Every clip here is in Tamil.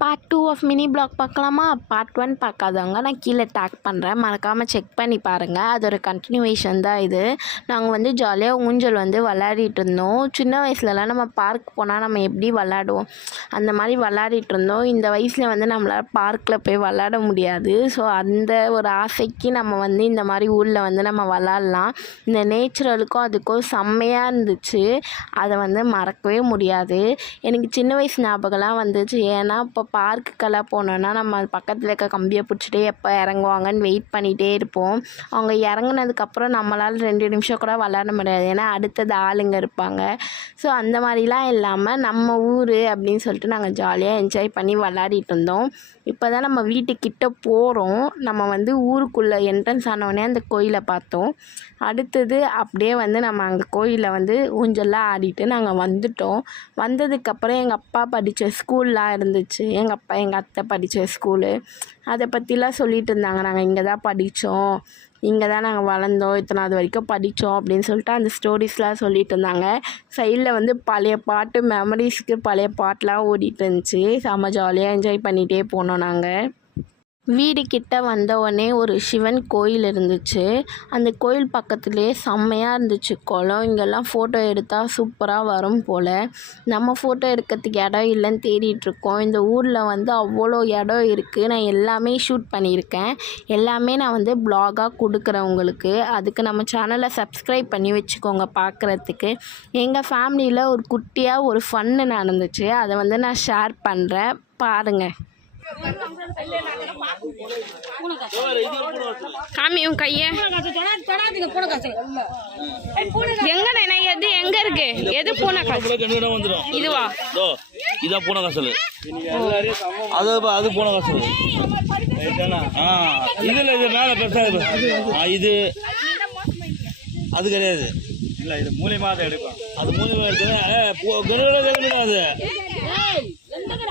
பார்ட் 2 ஆஃப் மினி பிளாக் பார்க்கலாமா? பார்ட் 1 பார்க்காதவங்க நான் கீழே டேக் பண்ணுறேன், மறக்காமல் செக் பண்ணி பாருங்கள். அது ஒரு கண்டினியூவேஷன் தான் இது. நாங்கள் வந்து ஜாலியாக ஊஞ்சல் வந்து விளையாடிட்டு இருந்தோம். சின்ன வயசுலலாம் நம்ம பார்க் போனால் நம்ம எப்படி விளாடுவோம், அந்த மாதிரி விளாடிட்டு இருந்தோம். இந்த வயசில் வந்து நம்மளால் பார்க்கில் போய் விளாட முடியாது. ஸோ அந்த ஒரு ஆசைக்கு நம்ம வந்து இந்த மாதிரி ஊரில் வந்து நம்ம விளாட்லாம். இந்த நேச்சுரலுக்கும் அதுக்கும் செம்மையாக இருந்துச்சு. அதை வந்து மறக்கவே முடியாது. எனக்கு சின்ன வயசு ஞாபகம்லாம் வந்துச்சு. ஏன்னா இப்போ பார்க்குக்கெல்லாம் போனோன்னா நம்ம பக்கத்தில் இருக்க கம்பியை பிடிச்சிட்டே எப்போ இறங்குவாங்கன்னு வெயிட் பண்ணிகிட்டே இருப்போம். அவங்க இறங்குனதுக்கப்புறம் நம்மளால் 2 நிமிஷம் கூட விளாட முடியாது, ஏன்னா அடுத்தது ஆளுங்க இருப்பாங்க. ஸோ அந்த மாதிரிலாம் இல்லாமல் நம்ம ஊர் அப்படின்னு சொல்லிட்டு நாங்கள் ஜாலியாக என்ஜாய் பண்ணி விளாடிட்டு இருந்தோம். இப்போ தான் நம்ம வீட்டுக்கிட்ட போகிறோம். நம்ம வந்து ஊருக்குள்ளே என்ட்ரன்ஸ் ஆனோடனே அந்த கோயிலை பார்த்தோம். அடுத்தது அப்படியே வந்து நம்ம அங்கே கோயிலில் வந்து ஊஞ்சல்லாம் ஆடிட்டு நாங்கள் வந்துட்டோம். வந்ததுக்கப்புறம் எங்கள் அப்பா படித்த ஸ்கூல்லாம் இருந்துச்சு. எங்கள் அப்பா எங்கள் அத்தை படித்த ஸ்கூலு, அதை பற்றிலாம் சொல்லிகிட்டு இருந்தாங்க. நாங்கள் இங்கே தான் படித்தோம், இங்கே தான் நாங்கள் வளர்ந்தோம், இத்தனாவது வரைக்கும் படித்தோம் அப்படின்னு சொல்லிட்டு அந்த ஸ்டோரிஸ்லாம் சொல்லிகிட்டு இருந்தாங்க. சைடில் வந்து பழைய பாட்டு, மெமரிஸ்க்கு பழைய பாட்டெலாம் ஓடிட்டு இருந்துச்சு. செம்ம ஜாலியாக என்ஜாய் பண்ணிகிட்டே போனோம் நாங்கள். வீடு கிட்ட வந்த உடனே ஒரு சிவன் கோயில் இருந்துச்சு. அந்த கோயில் பக்கத்துலேயே செம்மையாக இருந்துச்சு குளம். இங்கெல்லாம் ஃபோட்டோ எடுத்தால் சூப்பராக வரும் போல். நம்ம ஃபோட்டோ எடுக்கிறதுக்கு இடம் இல்லைன்னு தேடிட்டுருக்கோம். இந்த ஊரில் வந்து அவ்வளோ இடம் இருக்குது. நான் எல்லாமே ஷூட் பண்ணியிருக்கேன். எல்லாமே நான் வந்து ப்ளாகாக கொடுக்குறேன் உங்களுக்கு. அதுக்கு நம்ம சேனலை சப்ஸ்கிரைப் பண்ணி வச்சுக்கோங்க பார்க்குறதுக்கு. எங்கள் ஃபேமிலியில் ஒரு குட்டியாக ஒரு ஃபன்னு நடந்துச்சு. அதை வந்து நான் ஷேர் பண்ணுறேன், பாருங்கள். காமி உன் கைய எங்கண்ணே, எது எங்க இருக்கு? எது பூனை காசு? இதுவா? இதான் பூனை காசல். அது பூனை காசல். இதுல இது மேல பெருசா இது அது கிடையாது. இல்ல இது மூலியமா தான் எடுக்கும். அது மூலியமா எடுத்து அது வந்துடும்.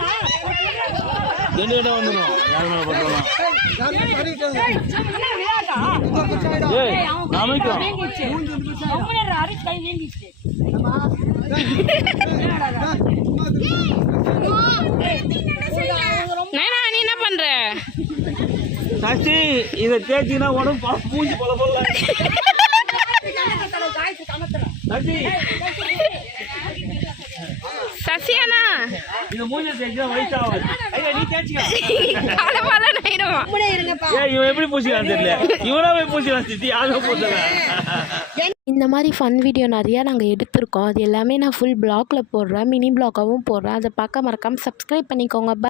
நீ என்ன பண்ற? இதை தேய்ச்சின்னா உடம்பு பூஞ்சி போல போல. சசியானா இது மூஞ்சி தேய்ச்சா வயசாகாது. நீ தேய்ச்சிக்க. இவன் எப்படி பூசிக்கலாம் தெரியல. இவனாவே பூசிக்கலாம் சித்தி. யாரும் பூசல. இந்த மாதிரி ஃபன் வீடியோ நிறையா நாங்கள் எடுத்திருக்கோம். அது எல்லாமே நான் ஃபுல் பிளாக்ல போடுறேன், மினி பிளாக்காகவும் போடுறேன். அதை பார்க்க மறக்காமல் சப்ஸ்கிரைப் பண்ணிக்கோங்க.